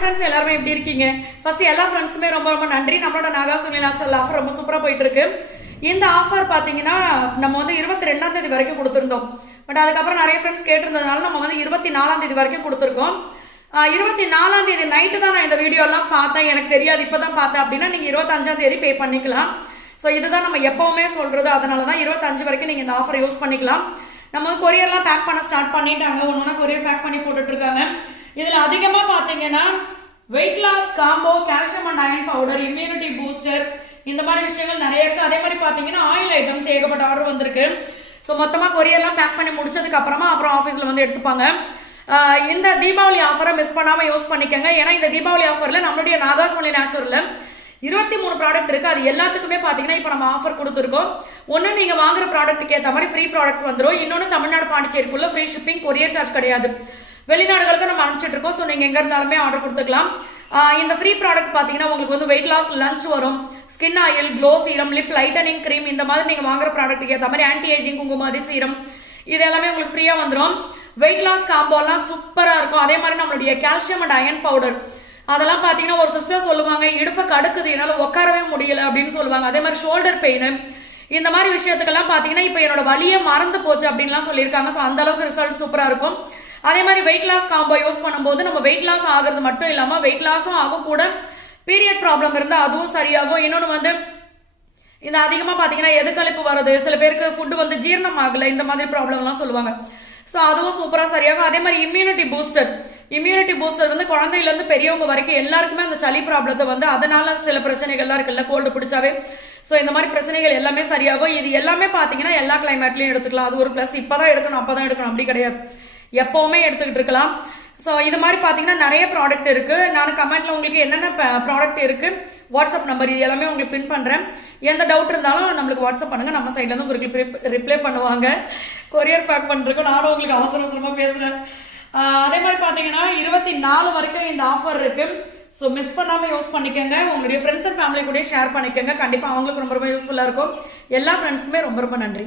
Friends எல்லாருமே எப்படி இருக்கீங்க? ஃபர்ஸ்ட் எல்லா ஃப்ரெண்ட்ஸ்க்குமே ரொம்ப ரொம்ப நன்றி. நம்மளோட நாகா சுனிலாச்சல் ஆஃபர் ரொம்ப சூப்பராக போயிட்டு இருக்கு இந்த ஆஃபர் பார்த்தீங்கன்னா நம்ம வந்து இருபத்தி ரெண்டாம் தேதி வரைக்கும் கொடுத்துருந்தோம். பட் அதுக்கப்புறம் நிறைய ஃப்ரெண்ட்ஸ் கேட்டிருந்ததுனால நம்ம வந்து இருபத்தி நாலாம் தேதி வரைக்கும் கொடுத்துருக்கோம். இருபத்தி நாலாம் தேதி நைட்டு தான் நான் இந்த வீடியோலாம் பார்த்தேன். எனக்கு தெரியாது. இப்போ தான் பார்த்தேன். அப்படின்னா நீங்கள் இருபத்தஞ்சாம் தேதி பே பண்ணிக்கலாம். ஸோ இதுதான் நம்ம எப்போவுமே சொல்கிறது அதனால தான் இருபத்தஞ்சு வரைக்கும் நீங்கள் இந்த ஆஃபர் யூஸ் பண்ணிக்கலாம். நம்ம வந்து கொரியர்லாம் பேக் பண்ண ஸ்டார்ட் பண்ணிட்டாங்க. ஒன்று ஒன்றா கொரியர் பேக் பண்ணி போட்டுட்ருக்காங்க இதில் அதிகமாக பார்த்தீங்கன்னா weight loss combo calcium and iron powder immunity booster இந்த மாதிரி விஷயங்கள் நிறைய இருக்குது அதே மாதிரி பார்த்தீங்கன்னா ஆயில் ஐட்டம்ஸ் ஏகப்பட்ட ஆர்டர் வந்திருக்கு. ஸோ மொத்தமாக கொரியர்லாம் பேக் பண்ணி முடிச்சதுக்கு அப்புறமா அப்புறம் ஆஃபீஸில் வந்து எடுத்துப்பாங்க. இந்த தீபாவளி ஆஃபரை மிஸ் பண்ணாமல் யூஸ் பண்ணிக்கோங்க. ஏன்னா இந்த தீபாவளி ஆஃபரில் நம்மளுடைய நாகாஸ்வலி நேச்சுரலில் இருபத்தி மூணு ப்ராடக்ட் இருக்குது அது எல்லாத்துக்குமே பார்த்தீங்கன்னா இப்போ நம்ம ஆஃபர் கொடுத்துருக்கோம். ஒன்று நீங்கள் வாங்குற ப்ராடக்ட்டுக்கு ஏற்ற மாதிரி ஃப்ரீ ப்ராடக்ட்ஸ் வந்துடும் இன்னொன்று தமிழ்நாடு பாண்டிச்சேரிக்குள்ளே ஃப்ரீ ஷிப்பிங் கொரியர் சார்ஜ் கிடையாது. வெளிநாடுகளுக்கு நம்ம அனுப்பிச்சிட்டு இருக்கோம் ஸோ நீங்கள் எங்கே இருந்தாலுமே ஆர்டர் கொடுத்துக்கலாம். இந்த ஃப்ரீ ப்ராடக்ட் பார்த்தீங்கன்னா உங்களுக்கு வந்து வெயிட் லாஸ் லஞ்ச் வரும். Skin oil glow serum lip lightening cream இந்த மாதிரி நீங்கள் வாங்குற ப்ராடக்ட்டுக்கு ஏற்ற மாதிரி ஆன்டி ஏஜிங் குங்குமாதி சீரம் இது எல்லாமே உங்களுக்கு ஃப்ரீயாக வந்துடும் வெயிட் லாஸ் காம்போலாம் சூப்பராக இருக்கும். அதே மாதிரி நம்மளுடைய கால்சியம் அண்ட் அயன் பவுடர் அதெல்லாம் பார்த்தீங்கன்னா ஒரு சிஸ்டர் சொல்லுவாங்க இடுப்பை கடுக்குது என்னால் உட்காரவே முடியல அப்படின்னு சொல்லுவாங்க. அதே மாதிரி ஷோல்டர் பெயின் இந்த மாதிரி விஷயத்துக்கெல்லாம் பார்த்தீங்கன்னா இப்போ என்னோட வழியே மறந்து போச்சு அப்படின்லாம் சொல்லியிருக்காங்க. ஸோ அந்த அளவுக்கு ரிசல்ட் சூப்பராக இருக்கும். அதே மாதிரி வெயிட் லாஸ் காம்போ யூஸ் பண்ணும்போது நம்ம வெயிட் லாஸ் ஆகிறது மட்டும் இல்லாமல் வெயிட் லாஸும் ஆகும் கூட பீரியட் ப்ராப்ளம் இருந்தால் அதுவும் சரியாகும். இன்னொன்று வந்து இந்த அதிகமாக பார்த்தீங்கன்னா எதுக்கழிப்பு வர்றது? சில பேருக்கு ஃபுட்டு வந்து ஜீரணம் ஆகலை இந்த மாதிரி ப்ராப்ளம்லாம் சொல்லுவாங்க. ஸோ அதுவும் சூப்பராக சரியாகும். அதே மாதிரி இம்யூனிட்டி பூஸ்டர் இம்யூனிட்டி பூஸ்டர் வந்து குழந்தையிலேருந்து பெரியவங்க வரைக்கும் எல்லாருக்குமே அந்த சளி ப்ராப்ளத்தை வந்து அதனால சில பிரச்சனைகள்லாம் இருக்குல்ல கோல்டு பிடிச்சாவே. ஸோ இந்த மாதிரி பிரச்சனைகள் எல்லாமே சரியாகும். இது எல்லாமே பார்த்தீங்கன்னா எல்லா கிளைமேட்லையும் எடுத்துக்கலாம். அது ஒரு ப்ளஸ் இப்போ தான் எடுக்கணும் அப்போ தான் எடுக்கணும். அப்படி கிடையாது. எப்போவுமே எடுத்துக்கிட்டு இருக்கலாம். ஸோ இது மாதிரி பார்த்தீங்கன்னா நிறைய ப்ராடக்ட் இருக்குது நான் கமெண்ட்டில் உங்களுக்கு என்னென்ன ப்ராடக்ட் இருக்குது வாட்ஸ்அப் நம்பர் இது எல்லாமே உங்களுக்கு பின் பண்ணுறேன் எந்த டவுட் இருந்தாலும் நம்மளுக்கு வாட்ஸ்அப் பண்ணுங்கள் நம்ம சைட்லேருந்து உங்களுக்கு ரிப்ளை பண்ணுவாங்க. கொரியர் பேக் பண்ணுறதுக்கு நானும் உங்களுக்கு அவசர அவசரமாக பேசுகிறேன் அதே மாதிரி பார்த்தீங்கன்னா இருபத்தி நாலு வரைக்கும் இந்த ஆஃபர் இருக்குது ஸோ மிஸ் பண்ணாமல் யூஸ் பண்ணிக்கோங்க. உங்களுடைய ஃப்ரெண்ட்ஸ் அண்ட் ஃபேமிலி கூட ஷேர் பண்ணிக்கோங்க. கண்டிப்பாக அவங்களுக்கு ரொம்ப ரொம்ப யூஸ்ஃபுல்லாக இருக்கும். எல்லா ஃப்ரெண்ட்ஸுக்குமே ரொம்ப ரொம்ப நன்றி.